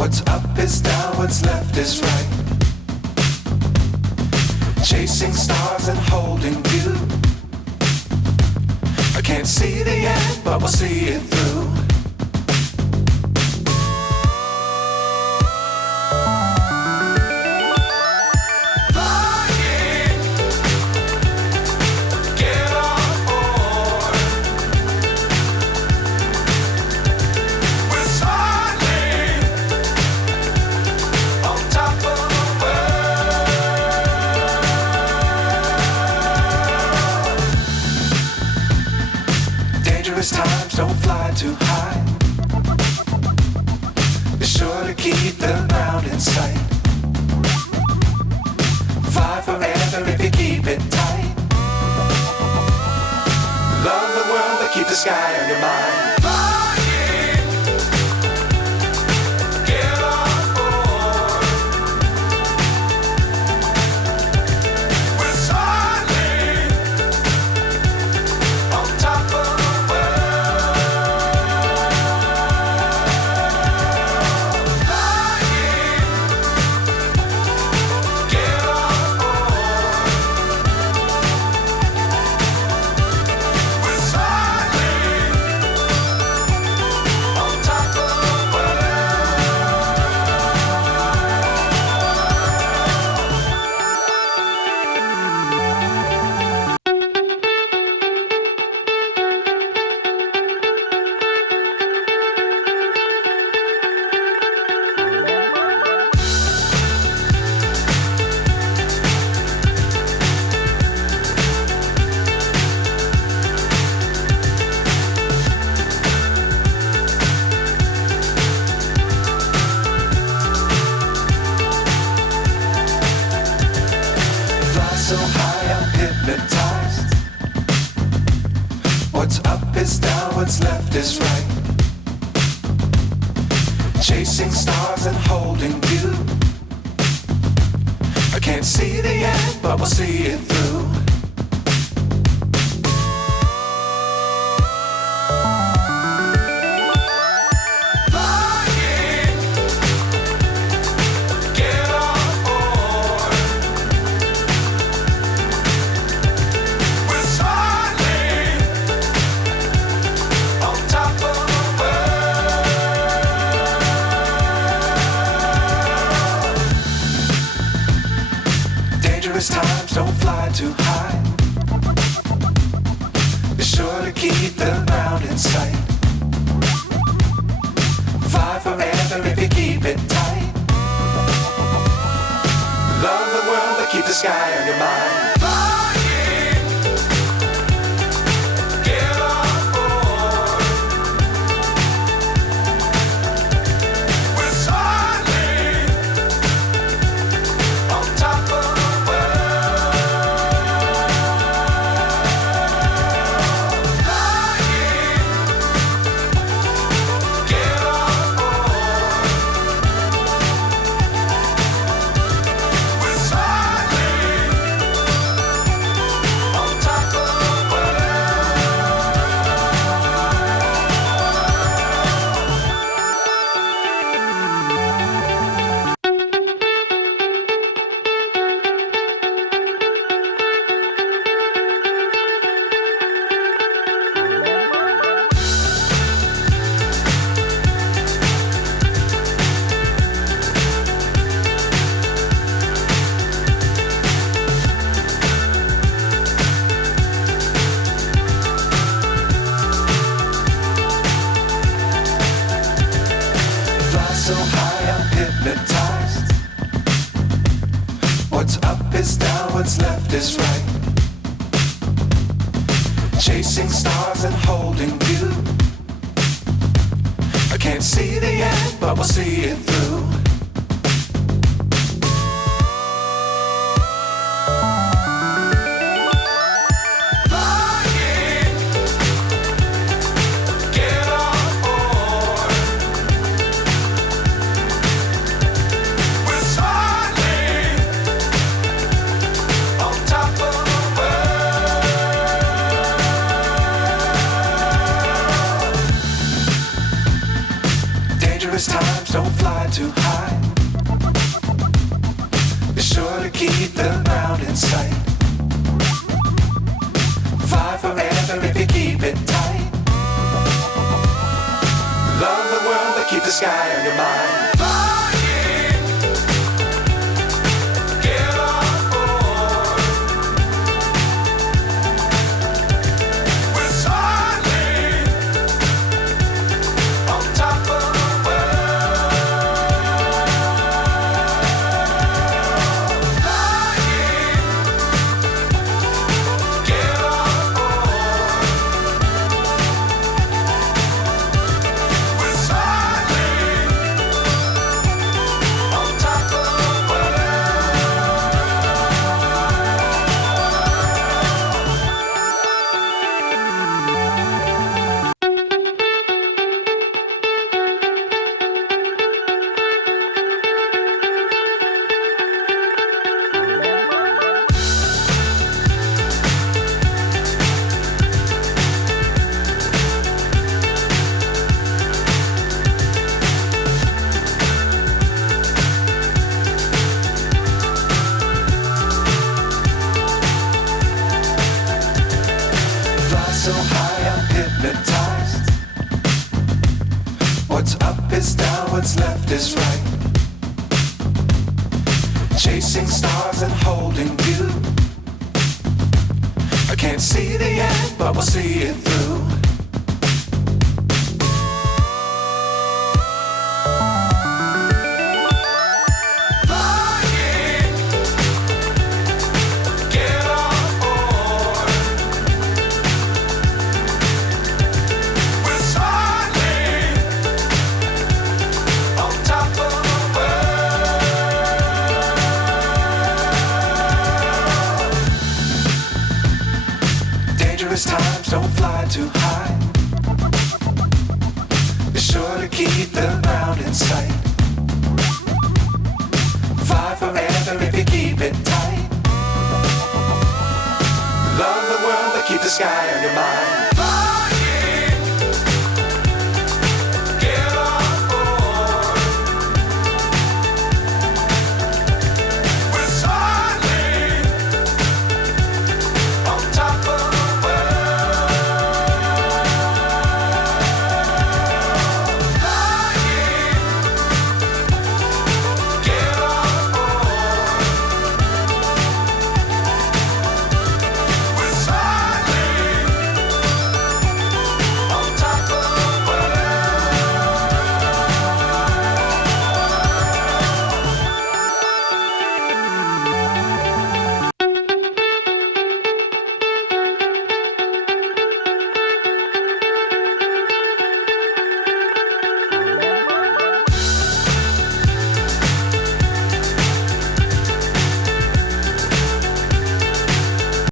What's up is down, what's left is right. Chasing stars and holding you. I can't see the end, but we'll see it through. Times don't fly too high. Be sure to keep the ground in sight. Fly forever if you keep it tight. Love the world but keep the sky on your mind. So high I'm hypnotized. What's up is down, what's left is right. Chasing stars and holding you. I can't see the end, but we'll see it through. Times don't fly too high. Be sure to keep the ground in sight. Fly forever if you keep it tight. Love the world but keep the sky on your mind. So high I'm hypnotized. What's up is down, what's left is right. Chasing stars and holding you. I can't see the end, but we'll see it through. Dangerous times, don't fly too high. Be sure to keep the ground in sight. Fly forever if you keep it tight. Love the world, but keep the sky on your mind. So high, I'm hypnotized. What's up is down, what's left is right. Chasing stars and holding you. I can't see the end, but we'll see it through. Times don't fly too high. Be sure to keep the ground in sight. Fly forever if you keep it tight. Love the world, but keep the sky on your mind.